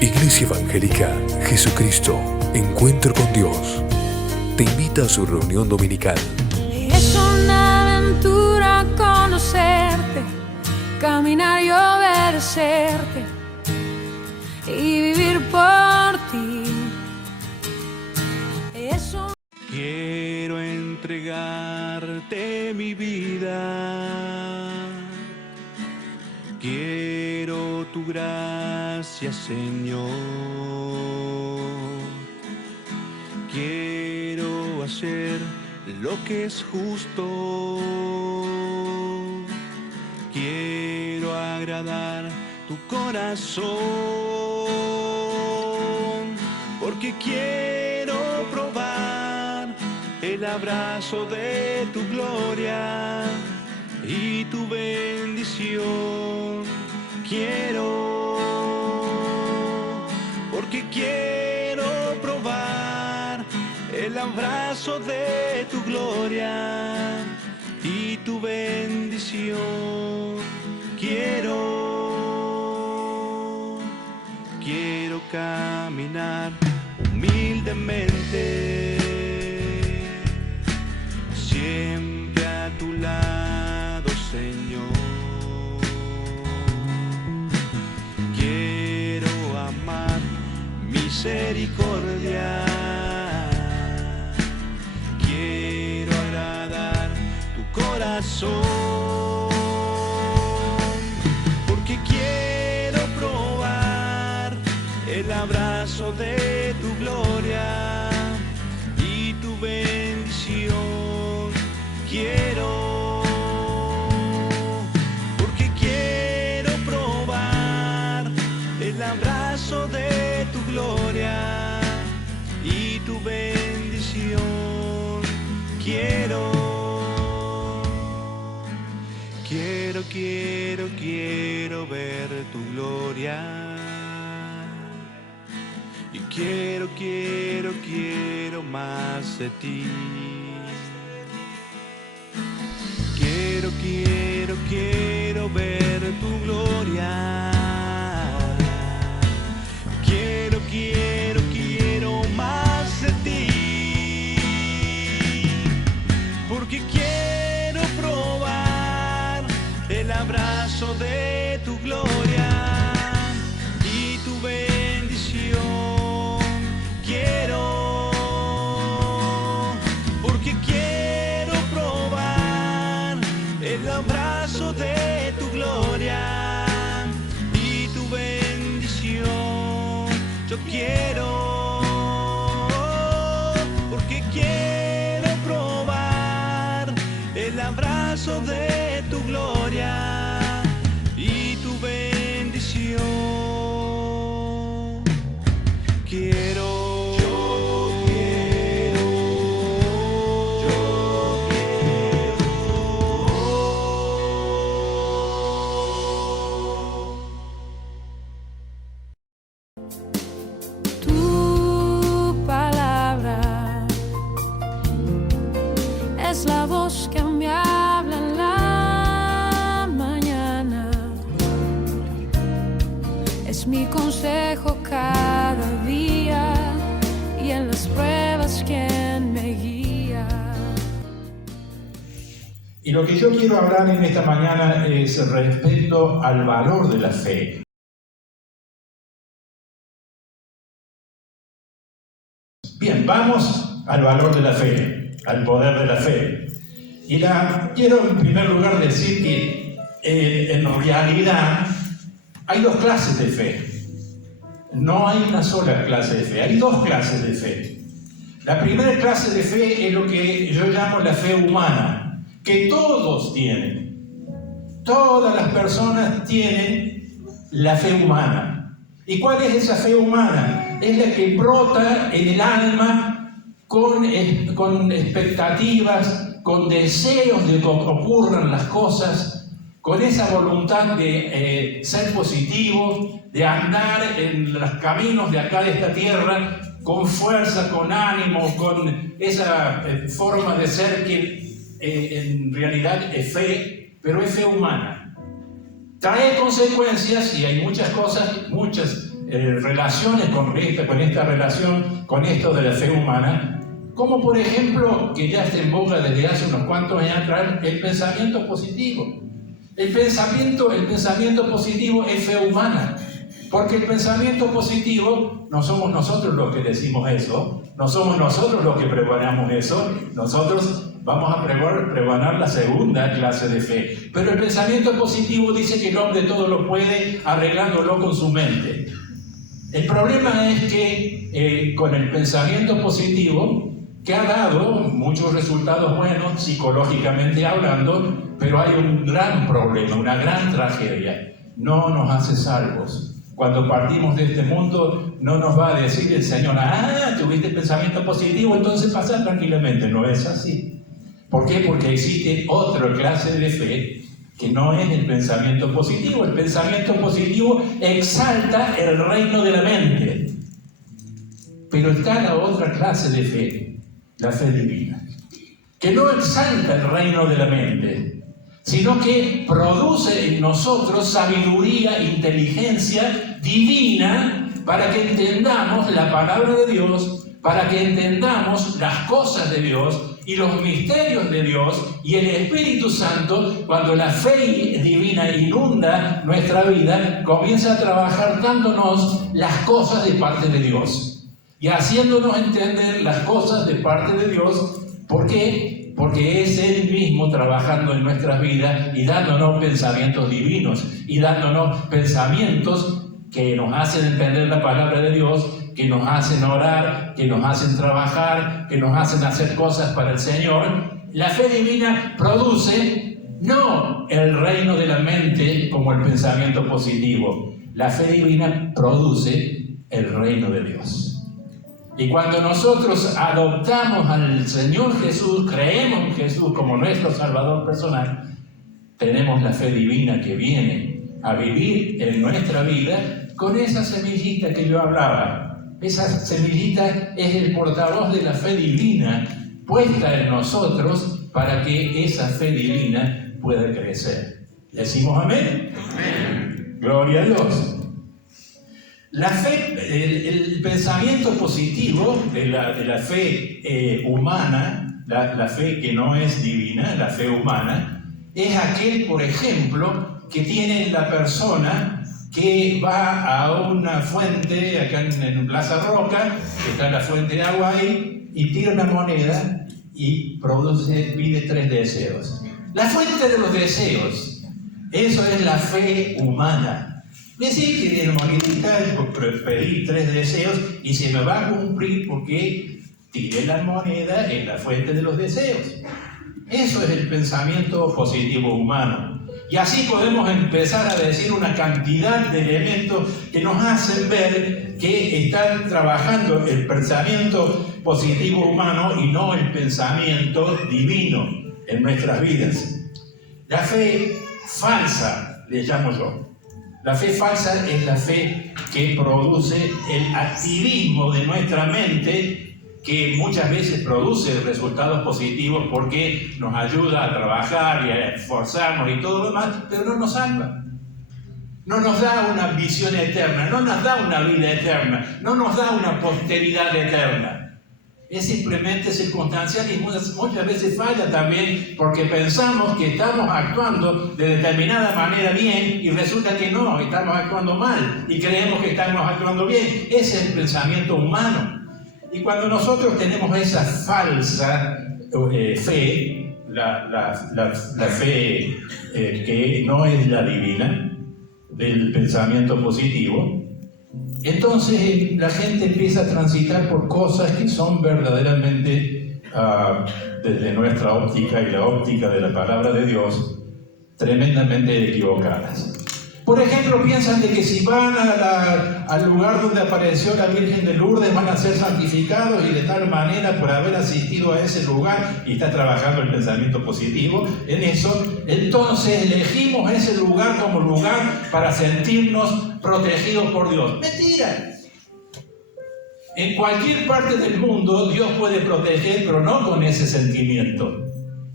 Iglesia Evangélica Jesucristo, Encuentro con Dios, te invita a su reunión dominical. Es una aventura conocerte, caminar y obedecerte y vivir por ti. Quiero entregarte mi vida. Quiero tu gracia, Señor. Quiero hacer lo que es justo. Quiero agradar tu corazón, porque quiero probar el abrazo de tu gloria y tu bendición. Quiero, porque quiero probar el abrazo de tu gloria y tu bendición. Quiero caminar humildemente, siempre a tu lado, Señor. Quiero amar misericordia. Quiero agradar tu corazón, porque quiero probar el abrazo de tu gloria y tu bendición. Quiero, porque quiero probar el abrazo de tu gloria y tu bendición. Quiero ver tu gloria. Y quiero más de ti. Quiero ver tu gloria. Quiero más de ti. Porque quiero probar el abrazo de tu gloria y tu bendición. Quiero, porque quiero probar el abrazo de tu gloria y tu bendición. Yo quiero, porque quiero probar el abrazo de tu gloria y tu bendición. Tu palabra es la voz que me habla en la mañana. Es mi consejo cada día y en las pruebas quien me guía. Y lo que yo quiero hablar en esta mañana es respecto al valor de la fe. Bien, vamos al valor de la fe, al poder de la fe. Y quiero en primer lugar decir que en realidad hay dos clases de fe. No hay una sola clase de fe, hay dos clases de fe. La primera clase de fe es lo que yo llamo la fe humana, que todos tienen. Todas las personas tienen la fe humana. ¿Y cuál es esa fe humana? Es la que brota en el alma con expectativas, con deseos de que ocurran las cosas, con esa voluntad de ser positivo, de andar en los caminos de acá de esta tierra, con fuerza, con ánimo, con esa forma de ser que en realidad es fe, pero es fe humana. Trae consecuencias y hay muchas cosas, muchas relaciones con esta relación, con esto de la fe humana, como por ejemplo, que ya está en boga desde hace unos cuantos años atrás, el pensamiento positivo. El pensamiento positivo es fe humana, porque el pensamiento positivo no somos nosotros los que decimos eso, no somos nosotros los que pregonamos eso, nosotros vamos a pregonar la segunda clase de fe. Pero el pensamiento positivo dice que el hombre todo lo puede arreglándolo con su mente. El problema es que con el pensamiento positivo, que ha dado muchos resultados buenos psicológicamente hablando, pero hay un gran problema, una gran tragedia. No nos hace salvos. Cuando partimos de este mundo, no nos va a decir el Señor, tuviste pensamiento positivo, entonces pasá tranquilamente. No es así. ¿Por qué? Porque existe otra clase de fe que no es el pensamiento positivo. El pensamiento positivo exalta el reino de la mente. Pero está la otra clase de fe, la fe divina, que no exalta el reino de la mente, sino que produce en nosotros sabiduría, inteligencia divina para que entendamos la palabra de Dios, para que entendamos las cosas de Dios y los misterios de Dios, y el Espíritu Santo, cuando la fe divina inunda nuestra vida, comienza a trabajar dándonos las cosas de parte de Dios y haciéndonos entender las cosas de parte de Dios. ¿Por qué? Porque es Él mismo trabajando en nuestras vidas y dándonos pensamientos divinos y dándonos pensamientos que nos hacen entender la palabra de Dios, que nos hacen orar, que nos hacen trabajar, que nos hacen hacer cosas para el Señor. La fe divina produce no el reino de la mente como el pensamiento positivo. La fe divina produce el reino de Dios. Y cuando nosotros adoptamos al Señor Jesús, creemos en Jesús como nuestro Salvador personal, tenemos la fe divina que viene a vivir en nuestra vida con esa semillita que yo hablaba. Esa semillita es el portavoz de la fe divina puesta en nosotros para que esa fe divina pueda crecer. ¿Decimos amén? Amén. Gloria a Dios. La fe, el pensamiento positivo de la fe humana, la fe que no es divina, la fe humana, es aquel, por ejemplo, que tiene la persona que va a una fuente, acá en Plaza Roca, que está la fuente de agua ahí, y tira una moneda y pide 3 deseos. La fuente de los deseos, eso es la fe humana. Decir que tiene monedita, pedí 3 deseos y se me va a cumplir porque tiré la moneda en la fuente de los deseos. Eso es el pensamiento positivo humano. Y así podemos empezar a decir una cantidad de elementos que nos hacen ver que están trabajando el pensamiento positivo humano y no el pensamiento divino en nuestras vidas. La fe falsa, le llamo yo. La fe falsa es la fe que produce el activismo de nuestra mente, que muchas veces produce resultados positivos porque nos ayuda a trabajar y a esforzarnos y todo lo demás, pero no nos salva. No nos da una visión eterna, no nos da una vida eterna, no nos da una posteridad eterna. Es simplemente circunstancial y muchas veces falla también porque pensamos que estamos actuando de determinada manera bien y resulta que no, estamos actuando mal y creemos que estamos actuando bien. Ese es el pensamiento humano. Y cuando nosotros tenemos esa falsa fe, la fe que no es la divina, del pensamiento positivo, entonces la gente empieza a transitar por cosas que son verdaderamente, desde nuestra óptica y la óptica de la palabra de Dios, tremendamente equivocadas. Por ejemplo, piensan de que si van al lugar donde apareció la Virgen de Lourdes van a ser santificados y de tal manera por haber asistido a ese lugar, y está trabajando el pensamiento positivo en eso, entonces elegimos ese lugar como lugar para sentirnos protegidos por Dios. ¡Mentira! En cualquier parte del mundo Dios puede proteger, pero no con ese sentimiento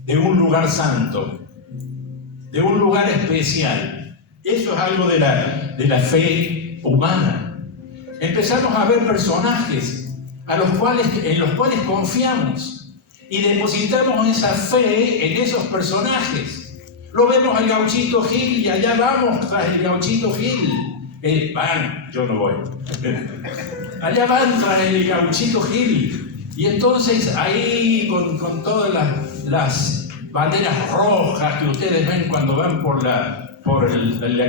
de un lugar santo, de un lugar especial. Eso es algo de la fe humana. empezamos a ver personajes en los cuales confiamos y depositamos esa fe en esos personajes. Lo vemos al Gauchito Gil y allá vamos tras el Gauchito Gil. Yo no voy. Allá van tras el Gauchito Gil. Y entonces ahí con todas las banderas rojas que ustedes ven cuando van por la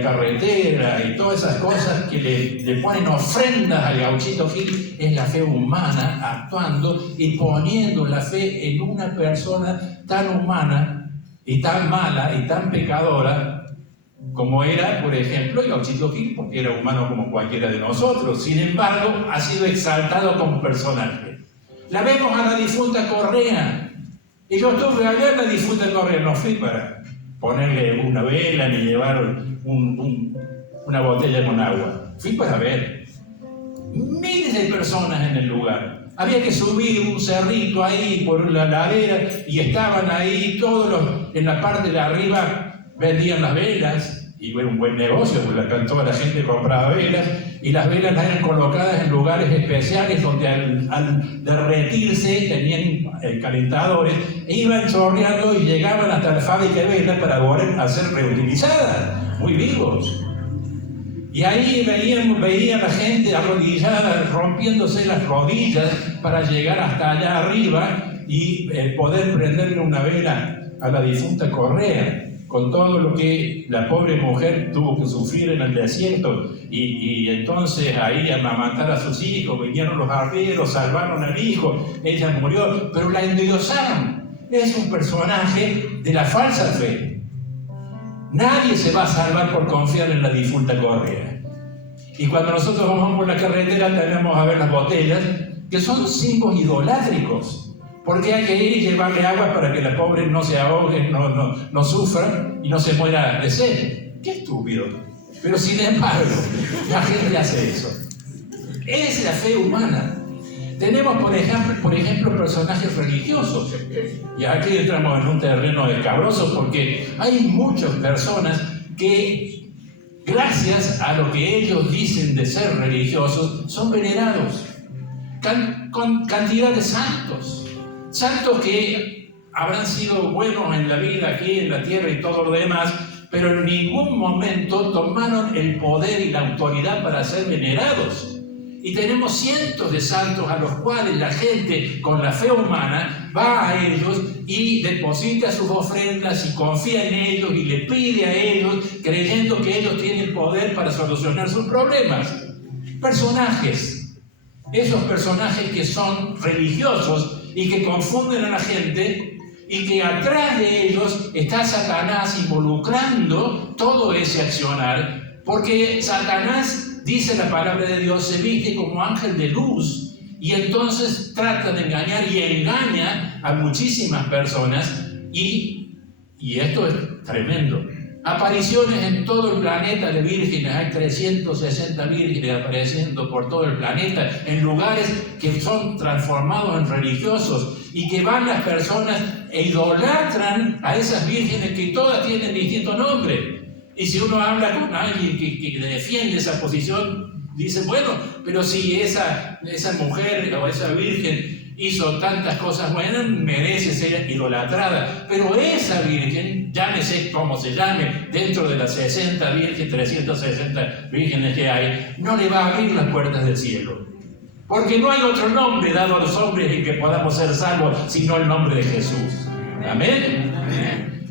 carretera y todas esas cosas que le ponen ofrendas al Gauchito Gil, es la fe humana actuando y poniendo la fe en una persona tan humana y tan mala y tan pecadora como era, por ejemplo, el Gauchito Gil, porque era humano como cualquiera de nosotros. Sin embargo, ha sido exaltado como personaje. La vemos a la difunta Correa. Y yo estuve allá en la difunta Correa, no fui para ponerle una vela ni llevar una botella con agua. Fui para ver. Miles de personas en el lugar. Había que subir un cerrito ahí por la ladera y estaban ahí en la parte de arriba vendían las velas. Y fue un buen negocio, porque toda la gente compraba velas y las velas las eran colocadas en lugares especiales donde al derretirse tenían calentadores e iban chorreando y llegaban hasta la fábrica de velas para volver a ser reutilizadas, muy vivos. Y ahí veían a la gente arrodillada, rompiéndose las rodillas para llegar hasta allá arriba y poder prenderle una vela a la difunta Correa, con todo lo que la pobre mujer tuvo que sufrir en el desierto, y entonces ahí amamantar a sus hijos, vinieron los arrieros, salvaron al hijo, ella murió, pero la endiosaron. Es un personaje de la falsa fe. Nadie se va a salvar por confiar en la difunta Correa. Y cuando nosotros vamos por la carretera tenemos a ver las botellas, que son símbolos idolátricos. Porque hay que ir y llevarle agua para que la pobre no se ahogue, no sufra y no se muera de sed. ¡Qué estúpido! Pero sin embargo, la gente hace eso. Es la fe humana. Tenemos, por ejemplo, personajes religiosos. Y aquí entramos en un terreno escabroso porque hay muchas personas que, gracias a lo que ellos dicen de ser religiosos, son venerados. Con cantidad de santos. Santos que habrán sido buenos en la vida aquí en la tierra y todo lo demás, pero en ningún momento tomaron el poder y la autoridad para ser venerados. Y tenemos cientos de santos a los cuales la gente con la fe humana va a ellos y deposita sus ofrendas y confía en ellos y le pide a ellos, creyendo que ellos tienen poder para solucionar sus problemas. Personajes, esos personajes que son religiosos y que confunden a la gente, y que atrás de ellos está Satanás involucrando todo ese accionar, porque Satanás, dice la palabra de Dios, se viste como ángel de luz y entonces trata de engañar y engaña a muchísimas personas, y esto es tremendo. Apariciones en todo el planeta de vírgenes, hay 360 vírgenes apareciendo por todo el planeta, en lugares que son transformados en religiosos, y que van las personas e idolatran a esas vírgenes que todas tienen distinto nombre. Y si uno habla con alguien que defiende esa posición, dice, bueno, pero si esa mujer o esa virgen hizo tantas cosas buenas, merece ser idolatrada. Pero esa virgen, llámese como se llame, dentro de las 360 vírgenes que hay, no le va a abrir las puertas del cielo. Porque no hay otro nombre dado a los hombres en que podamos ser salvos, sino el nombre de Jesús. Amén.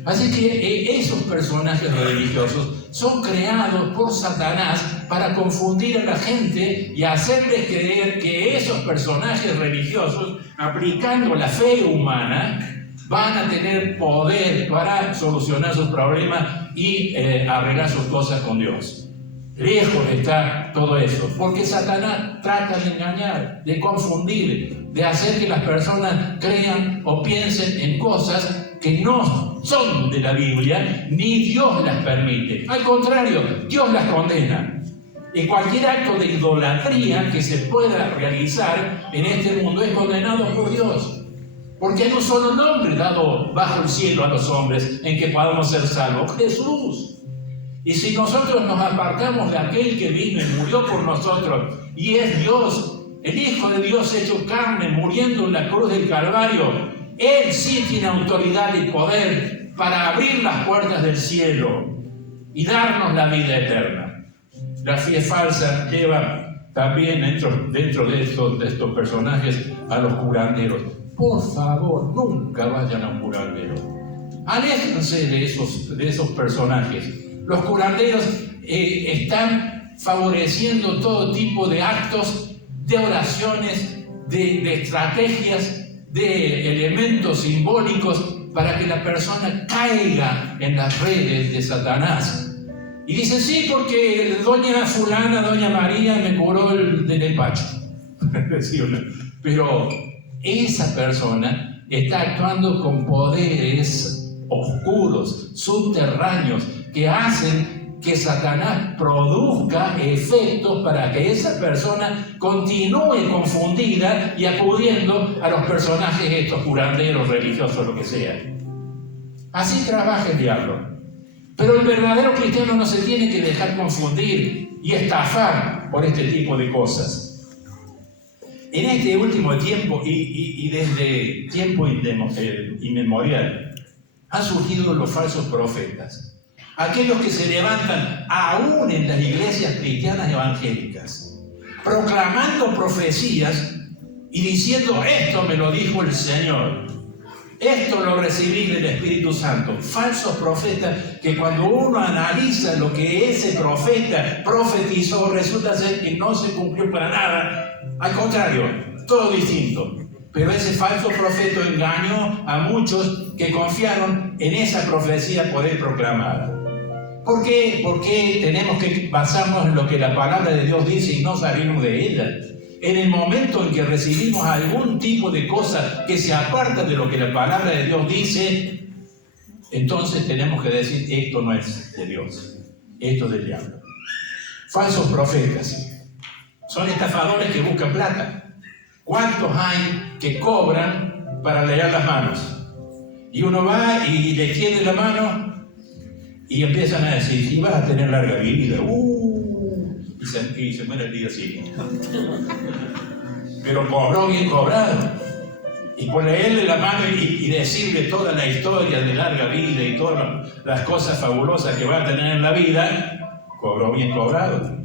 Así que esos personajes religiosos son creados por Satanás para confundir a la gente y hacerles creer que esos personajes religiosos, aplicando la fe humana, van a tener poder para solucionar sus problemas y arreglar sus cosas con Dios. Lejos está todo eso, porque Satanás trata de engañar, de confundir, de hacer que las personas crean o piensen en cosas que no son de la Biblia, ni Dios las permite. Al contrario, Dios las condena. Y cualquier acto de idolatría que se pueda realizar en este mundo es condenado por Dios. Porque hay un solo nombre dado bajo el cielo a los hombres en que podamos ser salvos: Jesús. Y si nosotros nos apartamos de aquel que vino y murió por nosotros y es Dios, el Hijo de Dios hecho carne, muriendo en la cruz del Calvario. Él sí tiene autoridad y poder para abrir las puertas del cielo y darnos la vida eterna. La fe falsa lleva también dentro de estos personajes a los curanderos. Por favor, nunca vayan a un curandero. Aléjense de esos personajes. Los curanderos están favoreciendo todo tipo de actos, de oraciones, de estrategias, de elementos simbólicos para que la persona caiga en las redes de Satanás. Y dicen, sí, porque doña fulana, doña María me curó del despacho. Pero esa persona está actuando con poderes oscuros, subterráneos, que hacen que Satanás produzca efectos para que esa persona continúe confundida y acudiendo a los personajes estos curanderos, religiosos, lo que sea. Así trabaja el diablo. Pero el verdadero cristiano no se tiene que dejar confundir y estafar por este tipo de cosas. En este último tiempo y desde tiempo inmemorial han surgido los falsos profetas. Aquellos que se levantan aún en las iglesias cristianas evangélicas, proclamando profecías y diciendo, esto me lo dijo el Señor, esto lo recibí del Espíritu Santo. Falsos profetas que cuando uno analiza lo que ese profeta profetizó, resulta ser que no se cumplió para nada. Al contrario, todo distinto. Pero ese falso profeta engañó a muchos que confiaron en esa profecía por él proclamada. ¿Por qué? Porque tenemos que basarnos en lo que la palabra de Dios dice y no salirnos de ella. En el momento en que recibimos algún tipo de cosa que se aparta de lo que la palabra de Dios dice, entonces tenemos que decir, esto no es de Dios, esto es del diablo. Falsos profetas son estafadores que buscan plata. ¿Cuántos hay que cobran para leer las manos? Y uno va y le tiende la mano y empiezan a decir, si vas a tener larga vida, y se muere el día siguiente. Pero cobró bien cobrado. Y por leerle la mano y decirle toda la historia de larga vida y todas las cosas fabulosas que va a tener en la vida, cobró bien cobrado.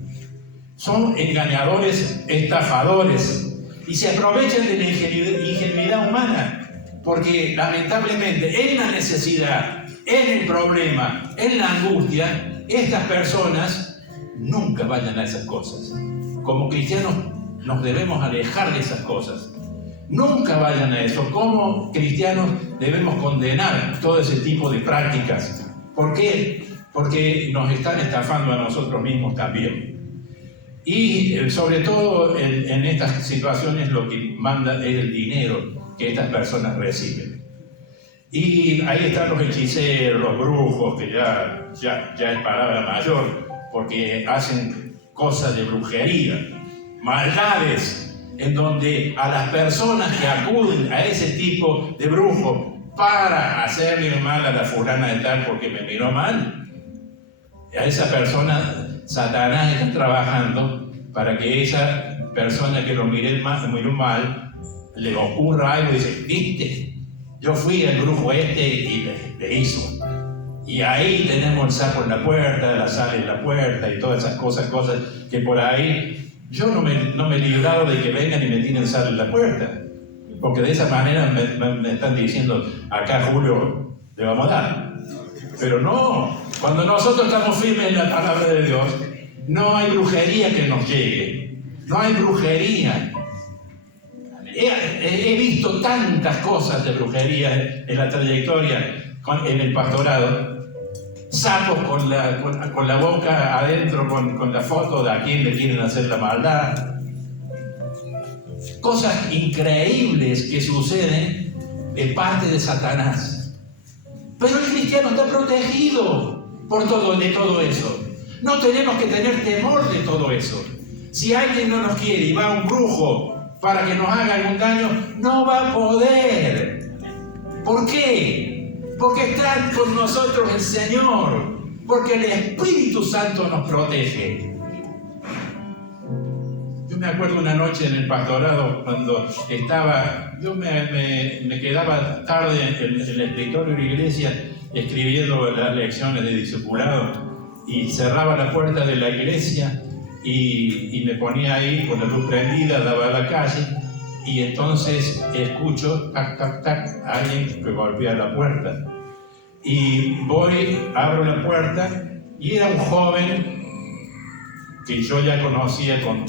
Son engañadores, estafadores, y se aprovechan de la ingenuidad humana, porque lamentablemente en la necesidad, en el problema, en la angustia, estas personas nunca vayan a esas cosas. Como cristianos nos debemos alejar de esas cosas. Nunca vayan a eso. Como cristianos debemos condenar todo ese tipo de prácticas. ¿Por qué? Porque nos están estafando a nosotros mismos también. Y sobre todo en estas situaciones lo que manda es el dinero que estas personas reciben. Y ahí están los hechiceros, los brujos, que ya es palabra mayor, porque hacen cosas de brujería, maldades, en donde a las personas que acuden a ese tipo de brujo para hacerle mal a la fulana de tal porque me miró mal, a esa persona Satanás está trabajando para que esa persona que lo miró mal le ocurra algo y dice, viste, yo fui al brujo y le hizo. Y ahí tenemos el sapo en la puerta, la sal en la puerta y todas esas cosas que por ahí yo no me he librado de que vengan y me tiren sal en la puerta. Porque de esa manera me están diciendo, acá Julio le vamos a dar. Pero no, cuando nosotros estamos firmes en la palabra de Dios, no hay brujería que nos llegue. No hay brujería. He visto tantas cosas de brujería en la trayectoria, en el pastorado. Sapos con la boca adentro, con la foto de a quién le quieren hacer la maldad. Cosas increíbles que suceden de parte de Satanás. Pero el cristiano está protegido de todo eso. No tenemos que tener temor de todo eso. Si alguien no nos quiere y va a un brujo para que nos haga algún daño, no va a poder. ¿Por qué? Porque está con nosotros el Señor, porque el Espíritu Santo nos protege. Yo me acuerdo una noche en el pastorado cuando yo me quedaba tarde en el escritorio de la iglesia escribiendo las lecciones de discipulado y cerraba la puerta de la iglesia y me ponía ahí con la luz prendida, daba a la calle y entonces escucho tac, tac, tac, alguien que golpea la puerta. Y abro la puerta y era un joven que yo ya conocía con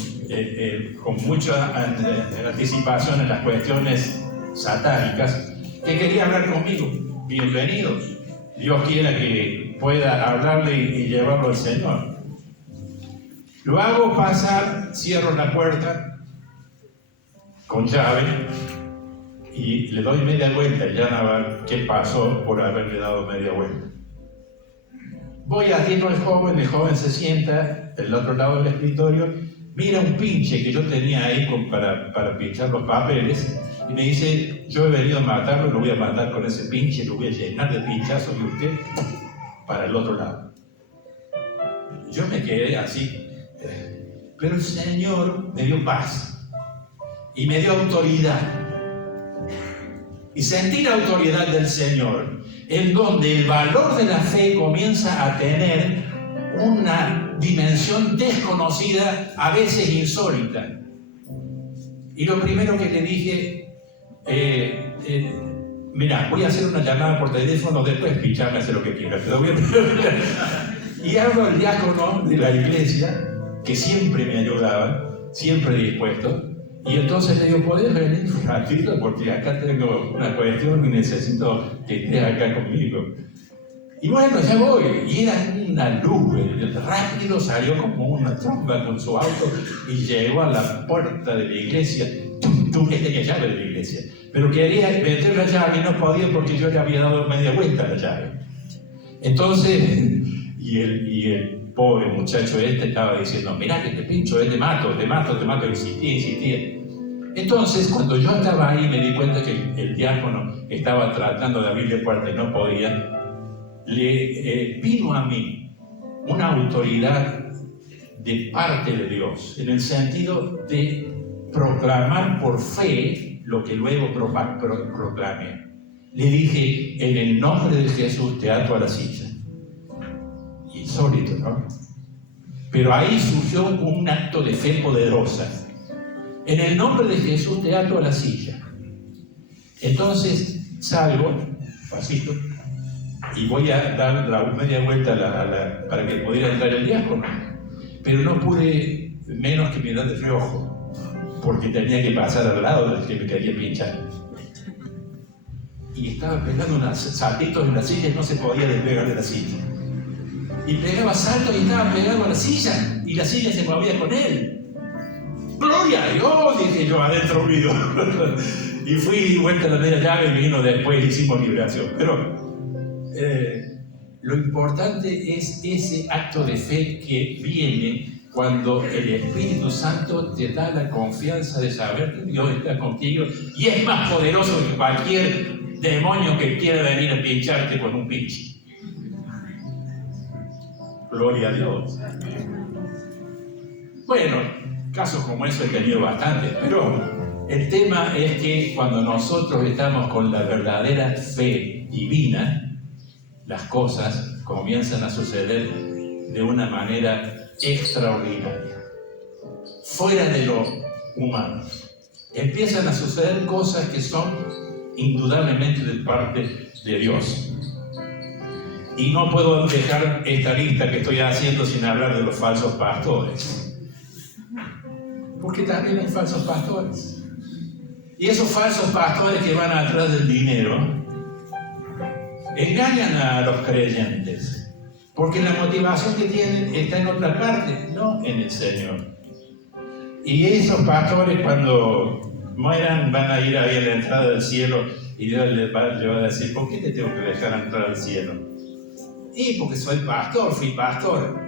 mucha anticipación en las cuestiones satánicas, que quería hablar conmigo. Bienvenido. Dios quiera que pueda hablarle y llevarlo al Señor. Lo hago pasar, cierro la puerta con llave y le doy media vuelta y ya no ver qué pasó por haberle dado media vuelta. Voy atiendo al joven, el joven se sienta del otro lado del escritorio, mira un pinche que yo tenía ahí para pinchar los papeles y me dice, yo he venido a matarlo, lo voy a matar con ese pinche, lo voy a llenar de pinchazos y usted para el otro lado. Yo me quedé así, pero el Señor me dio paz y me dio autoridad. Y sentí la autoridad del Señor, en donde el valor de la fe comienza a tener una dimensión desconocida, a veces insólita. Y lo primero que le dije, mira, voy a hacer una llamada por teléfono, después pichame, hacer lo que quieras. Y hablo al diácono de la iglesia, que siempre me ayudaba, siempre dispuesto. Y entonces le digo, ¿podés venir un ratito? Porque acá tengo una cuestión y necesito que estés acá conmigo. Y bueno, ya voy. Y era una luz. Rápido salió como una tromba con su auto y llegó a la puerta de la iglesia. Él tenía llave de la iglesia. Pero quería meter la llave y no podía porque yo le había dado media vuelta a la llave. Entonces, y el pobre muchacho estaba diciendo, mirá que te pincho, te mato, insistía. Entonces, cuando yo estaba ahí, me di cuenta que el diácono estaba tratando de abrirle puerta y no podía. Vino a mí una autoridad de parte de Dios, en el sentido de proclamar por fe lo que luego proclamé. Le dije, en el nombre de Jesús te ato a la silla. Insólito, ¿no? Pero ahí surgió un acto de fe poderosa. En el nombre de Jesús te ato a la silla. Entonces salgo, pasito, y voy a dar la media vuelta para que pudiera entrar el diácono. Pero no pude menos que mirar de reojo, porque tenía que pasar al lado del que me quería pinchar. Y estaba pegando unos saltitos en la silla y no se podía despegar de la silla. Y pegaba saltos y estaba pegado a la silla, y la silla se movía con él. ¡Gloria a Dios!, dije yo adentro mío. Y fui y di vuelta la media llave y vino después, hicimos liberación. Pero lo importante es ese acto de fe que viene cuando el Espíritu Santo te da la confianza de saber que Dios está contigo y es más poderoso que cualquier demonio que quiera venir a pincharte con un pinche. Gloria a Dios. Bueno, casos como eso he tenido bastantes, pero el tema es que cuando nosotros estamos con la verdadera fe divina, las cosas comienzan a suceder de una manera extraordinaria, fuera de lo humano. Empiezan a suceder cosas que son indudablemente de parte de Dios. Y no puedo dejar esta lista que estoy haciendo sin hablar de los falsos pastores. Porque también hay falsos pastores. Y esos falsos pastores que van atrás del dinero engañan a los creyentes. Porque la motivación que tienen está en otra parte, no en el Señor. Y esos pastores cuando mueran van a ir ahí a la entrada del cielo y Dios les va a decir, ¿por qué te tengo que dejar entrar al cielo? Y porque soy pastor, fui pastor.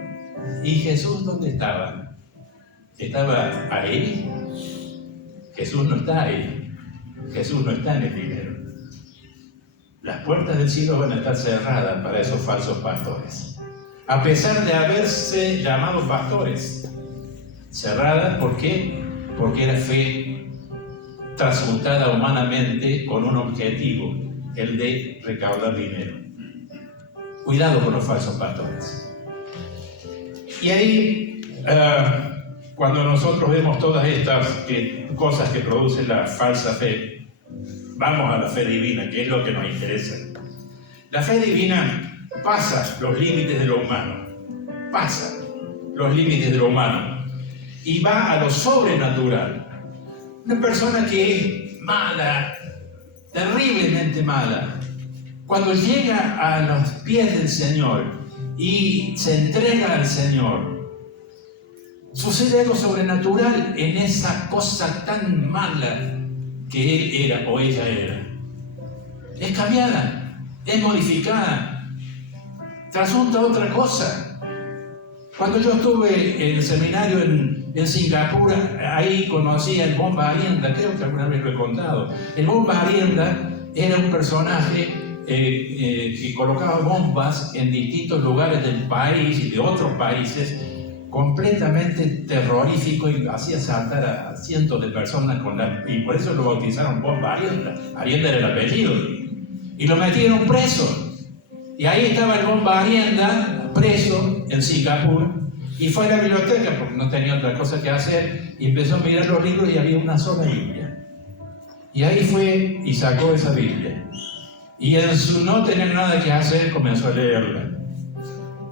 ¿Y Jesús dónde estaba? ¿Estaba ahí? Jesús no está ahí. Jesús no está en el dinero. Las puertas del cielo van a estar cerradas para esos falsos pastores. A pesar de haberse llamado pastores. Cerradas, ¿por qué? porque era fe transmutada humanamente con un objetivo, el de recaudar dinero. Cuidado con los falsos pastores. Y ahí, cuando nosotros vemos todas estas cosas que producen la falsa fe, vamos a la fe divina, que es lo que nos interesa. La fe divina pasa los límites de lo humano, y va a lo sobrenatural. Una persona que es mala, terriblemente mala, cuando llega a los pies del Señor y se entrega al Señor, sucede algo sobrenatural en esa cosa tan mala que él era o ella era. Es cambiada, es modificada, trasunta otra cosa. Cuando yo estuve en el seminario en Singapur, ahí conocí al Bomba Arienda, creo que alguna vez lo he contado. El Bomba Arienda era un personaje que colocaba bombas en distintos lugares del país y de otros países, completamente terrorífico, y hacía saltar a cientos de personas y por eso lo bautizaron Bomba Arienda. Arienda era el apellido. Y lo metieron preso. Y ahí estaba el Bomba Arienda, preso en Singapur, y fue a la biblioteca porque no tenía otra cosa que hacer, y empezó a mirar los libros y había una sola Biblia. Y ahí fue y sacó esa Biblia. Y en su no tener nada que hacer, comenzó a leerla.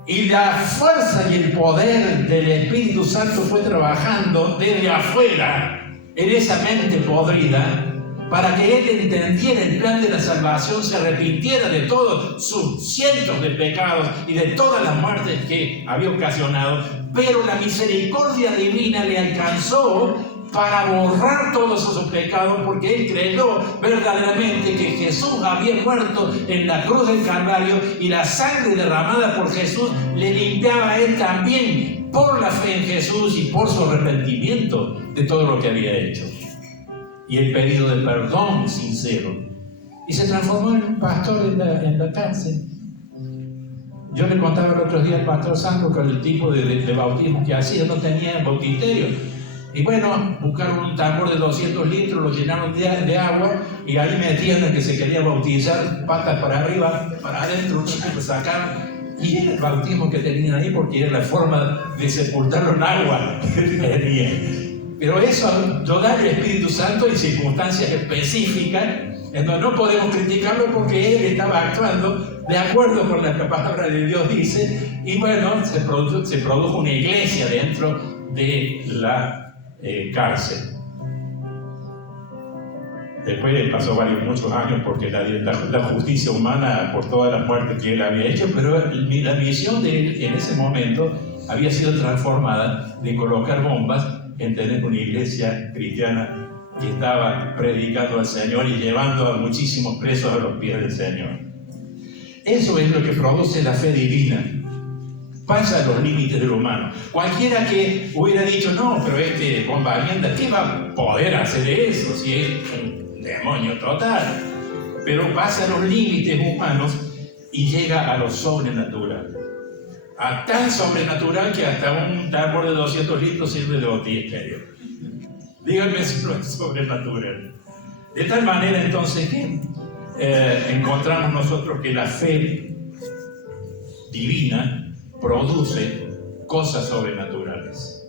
Y la fuerza y el poder del Espíritu Santo fue trabajando desde afuera en esa mente podrida, para que él entendiera el plan de la salvación, se arrepintiera de todos sus cientos de pecados y de todas las muertes que había ocasionado, pero la misericordia divina le alcanzó para borrar todos esos pecados, porque él creyó verdaderamente que Jesús había muerto en la cruz del Calvario, y la sangre derramada por Jesús le limpiaba a él también por la fe en Jesús y por su arrepentimiento de todo lo que había hecho, y el pedido de perdón sincero. Y se transformó en un pastor en la cárcel. Yo le contaba el otro día al pastor Sandro que el tipo de bautismo que hacía no tenía bautisterio. Y bueno, buscaron un tambor de 200 litros, lo llenaron de agua, y ahí metían al que se quería bautizar, patas para arriba, para adentro, un chico lo sacaron. Y era el bautismo que tenían ahí, porque era la forma de sepultarlo en agua que tenían. Pero eso lo da el Espíritu Santo en circunstancias específicas, en donde no podemos criticarlo porque él estaba actuando de acuerdo con lo que la palabra de Dios dice. Y bueno, se produjo una iglesia dentro de la cárcel. Después pasó muchos años porque la justicia humana, por todas las muertes que él había hecho, pero la misión de él en ese momento había sido transformada de colocar bombas en tener una iglesia cristiana que estaba predicando al Señor y llevando a muchísimos presos a los pies del Señor. Eso es lo que produce la fe divina. Pasa los límites de lo humano. Cualquiera que hubiera dicho, no, pero Bomba Arienda, ¿qué va a poder hacer eso si es un demonio total? Pero pasa los límites humanos y llega a lo sobrenatural. A tan sobrenatural que hasta un tambor de 200 litros sirve de bautisterio. Díganme si no es sobrenatural. De tal manera entonces que encontramos nosotros que la fe divina produce cosas sobrenaturales.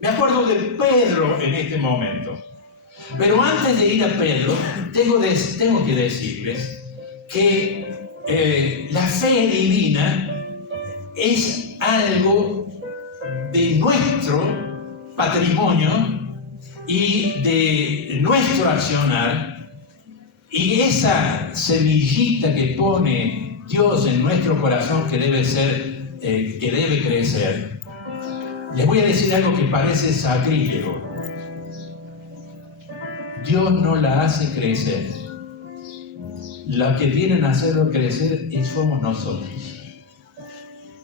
Me acuerdo de Pedro en este momento. Pero antes de ir a Pedro, tengo que decirles que la fe divina es algo de nuestro patrimonio y de nuestro accionar, y esa semillita que pone Dios en nuestro corazón que debe crecer. Les voy a decir algo que parece sacrílego. Dios no la hace crecer. Los que vienen a hacerlo crecer somos nosotros.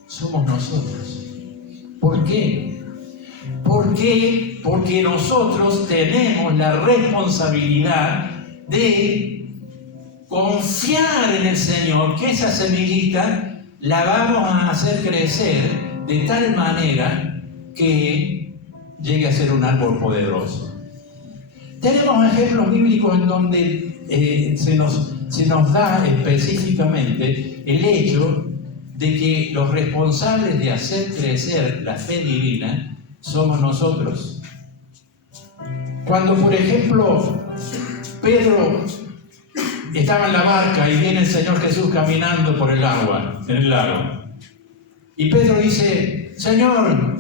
Somos nosotros. ¿Por qué? Porque nosotros tenemos la responsabilidad de confiar en el Señor, que esa semillita la vamos a hacer crecer de tal manera que llegue a ser un árbol poderoso. Tenemos ejemplos bíblicos en donde se nos da específicamente el hecho de que los responsables de hacer crecer la fe divina somos nosotros. Cuando, por ejemplo, Pedro estaba en la barca y viene el Señor Jesús caminando por el agua, en el lago. Y Pedro dice: Señor,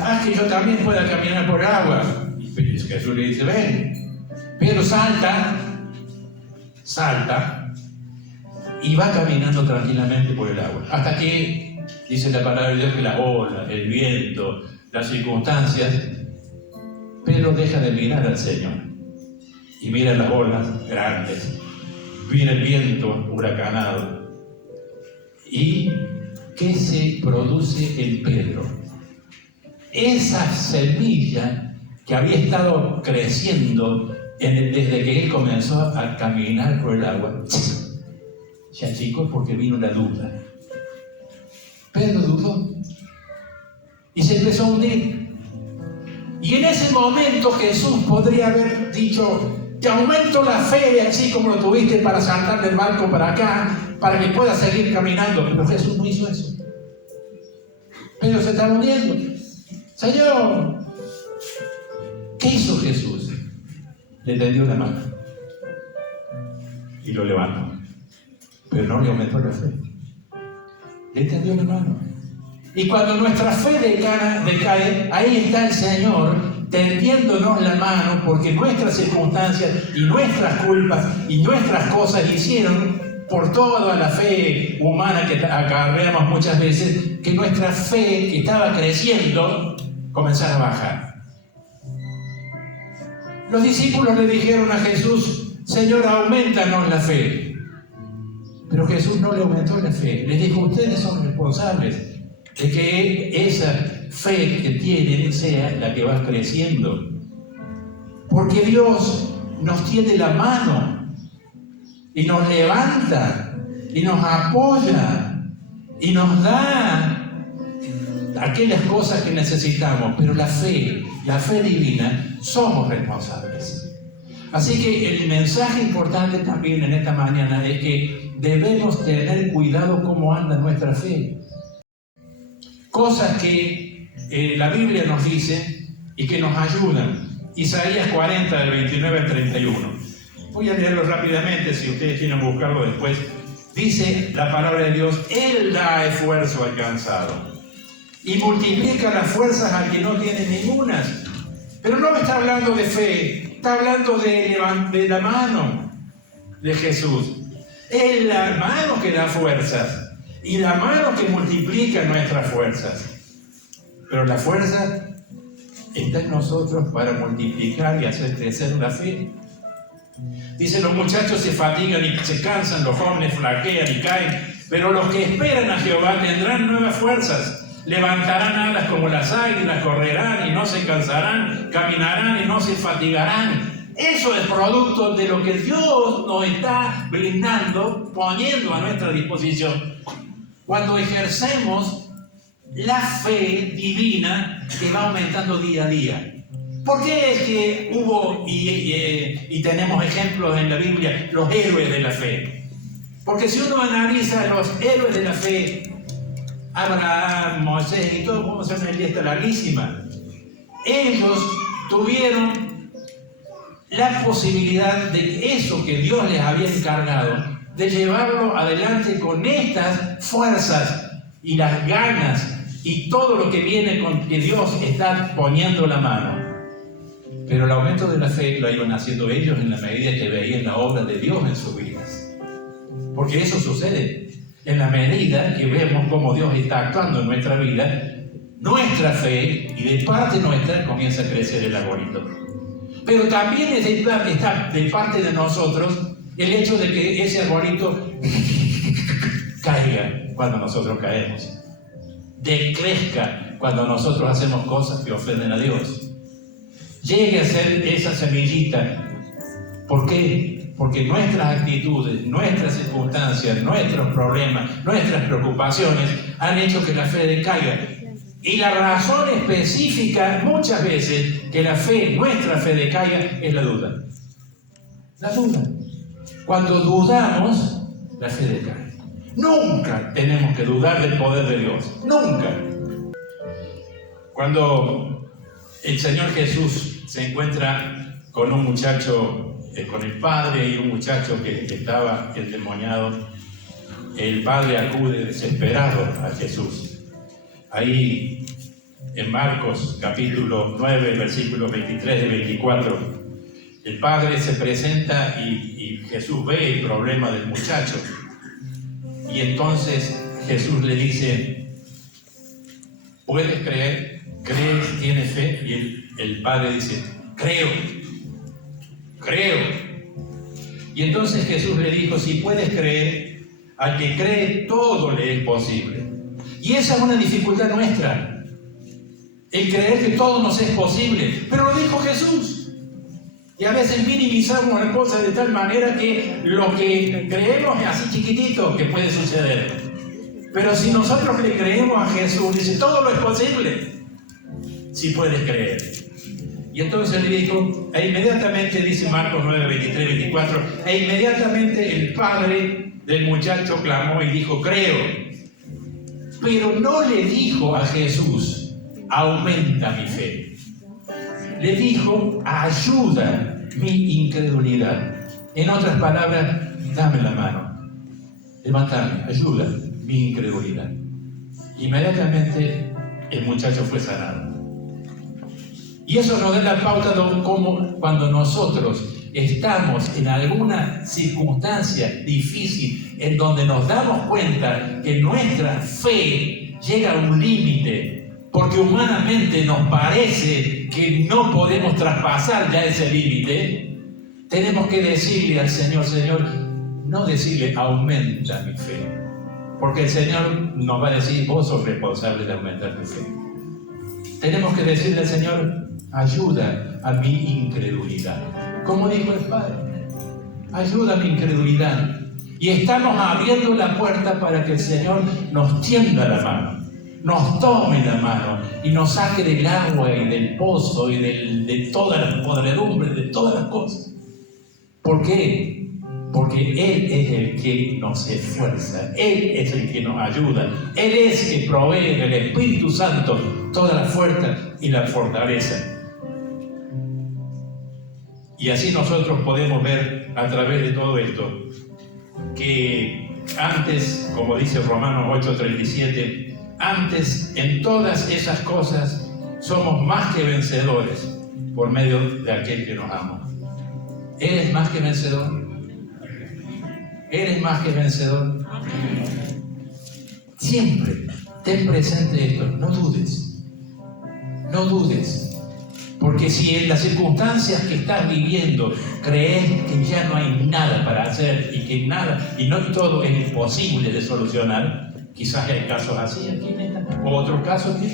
haz que yo también pueda caminar por el agua. Y Jesús le dice: ven. Pedro salta y va caminando tranquilamente por el agua. Hasta que, dice la palabra de Dios, que las olas, el viento, las circunstancias, Pedro deja de mirar al Señor y mira las olas grandes, mira el viento huracanado. ¿Y qué se produce en Pedro? Esa semilla que había estado creciendo desde que él comenzó a caminar por el agua, se achicó porque vino la duda. Pedro dudó y se empezó a hundir. Y en ese momento Jesús podría haber dicho: te aumento la fe, así como lo tuviste para saltar del barco para acá, para que puedas seguir caminando. Pero Jesús no hizo eso. Pedro se estaba hundiendo. Señor, ¿qué hizo Jesús? Le tendió la mano y lo levantó, pero no le aumentó la fe. Le tendió la mano. Y cuando nuestra fe decae, ahí está el Señor tendiéndonos la mano, porque nuestras circunstancias y nuestras culpas y nuestras cosas hicieron, por toda la fe humana que acarreamos muchas veces, que nuestra fe, que estaba creciendo, comenzara a bajar. Los discípulos le dijeron a Jesús: Señor, aumentanos la fe. Pero Jesús no le aumentó la fe. Les dijo: ustedes son responsables de que esa fe que tienen sea la que va creciendo. Porque Dios nos tiende la mano y nos levanta y nos apoya y nos da aquellas cosas que necesitamos. Pero la fe divina, somos responsables. Así que el mensaje importante también en esta mañana es que debemos tener cuidado cómo anda nuestra fe. Cosas que la Biblia nos dice y que nos ayudan. Isaías 40, del 29 al 31. Voy a leerlo rápidamente, si ustedes quieren buscarlo después. Dice la palabra de Dios: Él da esfuerzo al cansado y multiplica las fuerzas al que no tiene ningunas. Pero no está hablando de fe, está hablando de la mano de Jesús. Es la mano que da fuerzas y la mano que multiplica nuestras fuerzas. Pero la fuerza está en nosotros para multiplicar y hacer crecer la fe. Dice: los muchachos se fatigan y se cansan, los jóvenes flaquean y caen, pero los que esperan a Jehová tendrán nuevas fuerzas. Levantarán alas como las águilas, correrán y no se cansarán, caminarán y no se fatigarán. Eso es producto de lo que Dios nos está brindando, poniendo a nuestra disposición, cuando ejercemos la fe divina que va aumentando día a día. ¿Por qué es que hubo y tenemos ejemplos en la Biblia, los héroes de la fe? Porque si uno analiza los héroes de la fe, Abraham, Moisés y todo, como se llama una lista larguísima, ellos tuvieron la posibilidad de eso que Dios les había encargado, de llevarlo adelante con estas fuerzas y las ganas y todo lo que viene con que Dios está poniendo la mano. Pero el aumento de la fe lo iban haciendo ellos en la medida que veían la obra de Dios en sus vidas. Porque eso sucede. En la medida que vemos cómo Dios está actuando en nuestra vida, nuestra fe, y de parte nuestra, comienza a crecer el arbolito. Pero también está de parte de nosotros el hecho de que ese arbolito caiga cuando nosotros caemos, decrezca cuando nosotros hacemos cosas que ofenden a Dios, llegue a ser esa semillita. ¿Por qué? Porque nuestras actitudes, nuestras circunstancias, nuestros problemas, nuestras preocupaciones han hecho que la fe decaiga. Y la razón específica, muchas veces, que la fe, nuestra fe decaiga, es la duda. La duda. Cuando dudamos, la fe decae. Nunca tenemos que dudar del poder de Dios. Nunca. Cuando el Señor Jesús se encuentra con un muchacho, con el padre y un muchacho que estaba endemoniado, el padre acude desesperado a Jesús. Ahí en Marcos capítulo 9, versículos 23 y 24, el padre se presenta y Jesús ve el problema del muchacho. Y entonces Jesús le dice: ¿puedes creer? ¿Crees? ¿Tienes fe? Y el padre dice: creo. Y entonces Jesús le dijo: si puedes creer, al que cree todo le es posible. Y esa es una dificultad nuestra, el creer que todo nos es posible, pero lo dijo Jesús. Y a veces minimizamos las cosas de tal manera que lo que creemos es así chiquitito que puede suceder. Pero si nosotros le creemos a Jesús, dice: todo lo es posible, si puedes creer. Y entonces le dijo, e inmediatamente, dice Marcos 9, 23, 24, e inmediatamente el padre del muchacho clamó y dijo: creo. Pero no le dijo a Jesús: aumenta mi fe. Le dijo: ayuda mi incredulidad. En otras palabras, dame la mano, levántame, ayuda mi incredulidad. Inmediatamente el muchacho fue sanado. Y eso nos da la pauta de cómo cuando nosotros estamos en alguna circunstancia difícil en donde nos damos cuenta que nuestra fe llega a un límite, porque humanamente nos parece que no podemos traspasar ya ese límite, tenemos que decirle al Señor: Señor, no decirle aumenta mi fe, porque el Señor nos va a decir: vos sos responsable de aumentar tu fe. Tenemos que decirle al Señor: ayuda a mi incredulidad. Como dijo el Padre, ayuda a mi incredulidad. Y estamos abriendo la puerta para que el Señor nos tienda la mano, nos tome la mano y nos saque del agua y del pozo y de todas las podredumbres, de todas las cosas. ¿Por qué? Porque Él es el que nos esfuerza, Él es el que nos ayuda, Él es el que provee del Espíritu Santo toda la fuerza y la fortaleza. Y así nosotros podemos ver a través de todo esto que antes, como dice Romanos 8:37, antes en todas esas cosas somos más que vencedores por medio de aquel que nos ama. ¿Eres más que vencedor? ¿Eres más que vencedor? Siempre ten presente esto, no dudes. No dudes. Porque si en las circunstancias que estás viviendo crees que ya no hay nada para hacer y que nada, y no todo es imposible de solucionar, quizás hay casos así aquí en esta, o otros casos que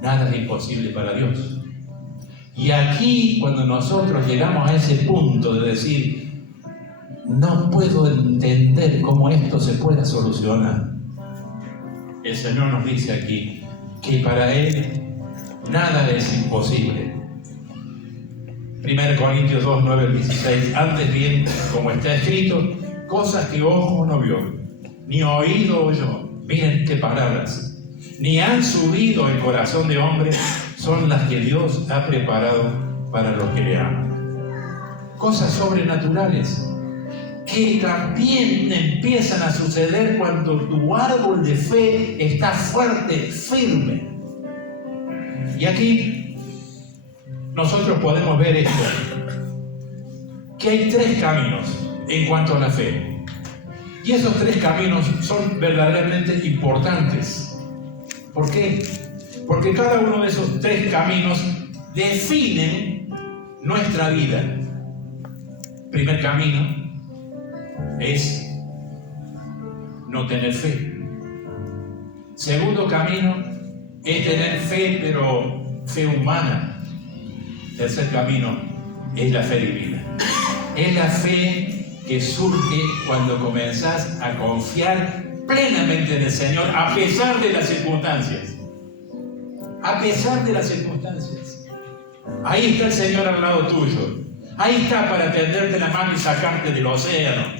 nada es imposible para Dios. Y aquí, cuando nosotros llegamos a ese punto de decir: no puedo entender cómo esto se pueda solucionar, el Señor nos dice aquí que para Él nada es imposible. 1 Corintios 2, 9 al 16. Antes bien, como está escrito, cosas que ojo no vio, ni oído oyó. Miren qué palabras. Ni han subido el corazón de hombre, son las que Dios ha preparado para los que le aman. Cosas sobrenaturales que también empiezan a suceder cuando tu árbol de fe está fuerte, firme. Y aquí nosotros podemos ver esto, que hay tres caminos en cuanto a la fe. Y esos tres caminos son verdaderamente importantes. ¿Por qué? Porque cada uno de esos tres caminos definen nuestra vida. Primer camino es no tener fe. Segundo camino es tener fe, pero fe humana. Tercer camino es la fe divina. Es la fe que surge cuando comenzás a confiar plenamente en el Señor a pesar de las circunstancias. a pesar de las circunstancias. Ahí está el Señor al lado tuyo. Ahí está para tenderte la mano y sacarte del océano.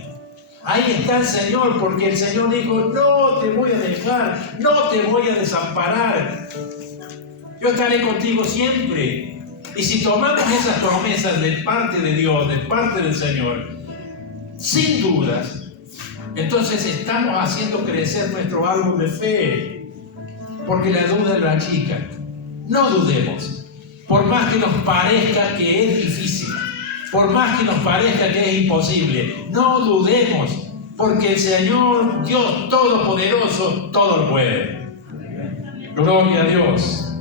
Ahí está el Señor, porque el Señor dijo: no te voy a dejar, no te voy a desamparar. Yo estaré contigo siempre. Y si tomamos esas promesas de parte de Dios, de parte del Señor, sin dudas, entonces estamos haciendo crecer nuestro árbol de fe. Porque la duda lo achica. No dudemos. Por más que nos parezca que es difícil, por más que nos parezca que es imposible, no dudemos, porque el Señor, Dios Todopoderoso, todo lo puede. Gloria a Dios.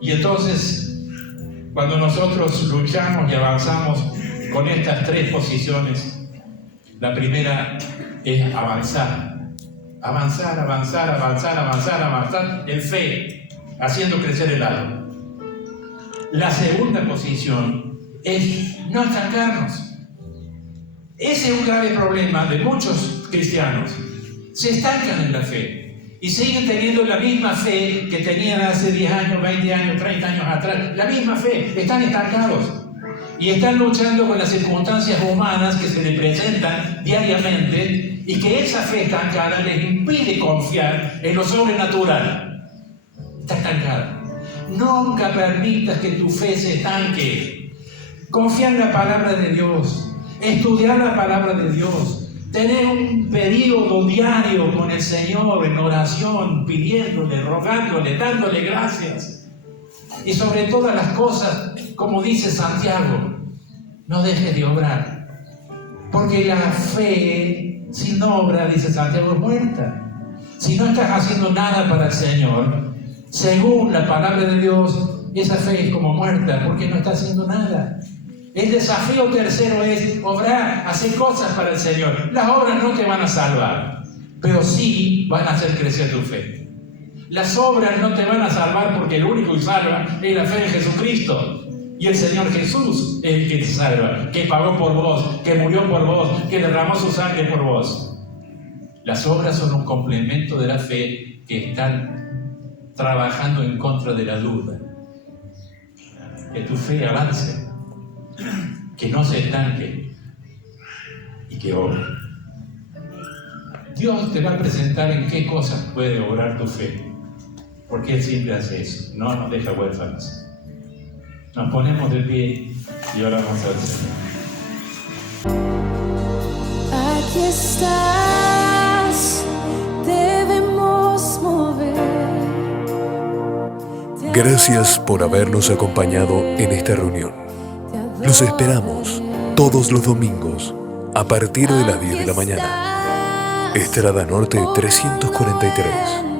Y entonces, cuando nosotros luchamos y avanzamos con estas tres posiciones, la primera es avanzar. Avanzar, avanzar, avanzar, avanzar, avanzar en fe, haciendo crecer el árbol. La segunda posición es no estancarnos. Ese es un grave problema de muchos cristianos. Se estancan en la fe y siguen teniendo la misma fe que tenían hace 10 años, 20 años, 30 años atrás. La misma fe. Están estancados y están luchando con las circunstancias humanas que se les presentan diariamente y que esa fe estancada les impide confiar en lo sobrenatural. Está estancada. Nunca permitas que tu fe se estanque. Confía en la palabra de Dios. Estudiar la palabra de Dios. Tener un periodo diario con el Señor en oración, pidiéndole, rogándole, dándole gracias. Y sobre todas las cosas, como dice Santiago, no dejes de obrar. Porque la fe sin obra, dice Santiago, es muerta. Si no estás haciendo nada para el Señor, según la palabra de Dios, esa fe es como muerta, porque no está haciendo nada. El desafío tercero es obrar, hacer cosas para el Señor. Las obras no te van a salvar, pero sí van a hacer crecer tu fe. Las obras no te van a salvar, porque el único que salva es la fe en Jesucristo. Y el Señor Jesús es el que te salva, que pagó por vos, que murió por vos, que derramó su sangre por vos. Las obras son un complemento de la fe que están trabajando en contra de la duda. Que tu fe avance, que no se estanque y que obre. Dios te va a presentar en qué cosas puede obrar tu fe, porque Él siempre hace eso, no nos deja huérfanos. Nos ponemos de pie y oramos al Señor. Aquí estás, debemos mover. Gracias por habernos acompañado en esta reunión. Los esperamos todos los domingos a partir de las 10 de la mañana. Estrada Norte 343.